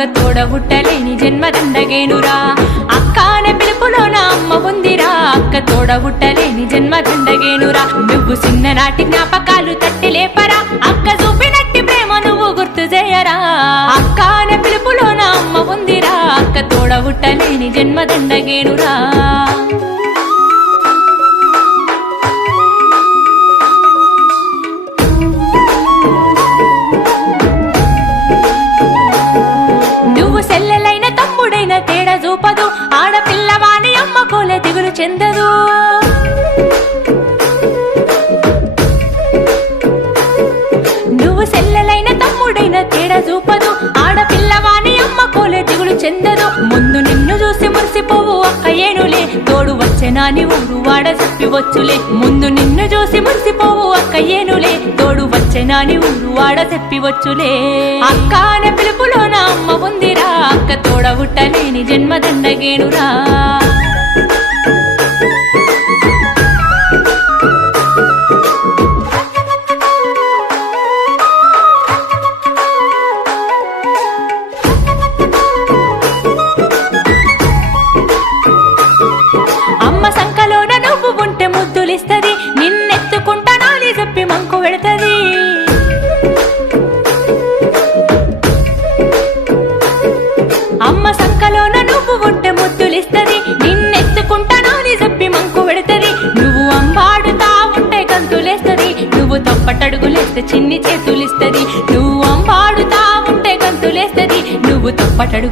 అక్క తోడ పుట్టలేని జన్మ దండగేనురా అక్కాన పిలుపులోన అమ్మ ఉందిరా అక్క తోడ పుట్టలేని జన్మ దండగేనురా నువ్వు చిన్ననాటి జ్ఞాపకాలు తట్టి లేపరా అక్క చూపినట్టి ప్రేమ నువ్వు గుర్తు చేయరా అక్కాన పిలుపులోన అమ్మ ఉందిరా అక్క తోడ పుట్టలేని జన్మ దండగేనురా సెల్లెలైన తమ్ముడైన తేడా చూపదు ఆడపిల్లవాని అమ్మ కోలే దిగులు చెందదు నువ్వు సెల్లెలైన తమ్ముడైన తేడా చూపదు ఆడపిల్లవాని అమ్మ కోలే దిగులు చెందదు ముందు నిన్ను చూసి మురిసిపోవు అక్క ఏనులే తోడు వచ్చెనాని ఊరు వాడ చెప్పివచ్చులే ముందు నిన్ను చూసి మురిసిపోవు అక్క ఏనులే తోడు వచ్చెనాని ఊరు వాడ చెప్పివచ్చులే అక్కాన పిలుపులోన అమ్మ ఉందిరా అక్క తోడ పుట్టలేని జన్మ దండగేనురా అమ్మ సంకలోన నువ్వు ఉంటే ముద్దులిస్తది నిన్నెత్తుకుంటానాని చెప్పి మంకు పెడతది అమ్మ సంకలోన నువ్వు ఉంటే ముద్దులిస్తది నిన్నెత్తుకుంటానాని చెప్పి మంకు పెడతది నువ్వు అంబాడుతా ఉంటే గంతులేస్తది నువ్వు తప్పటడుగులేస్తే చిన్ని చేతులిస్తది నువ్వు అంబాడుతా ఉంటే గంతులేస్తది నువ్వు తప్పటడుగులే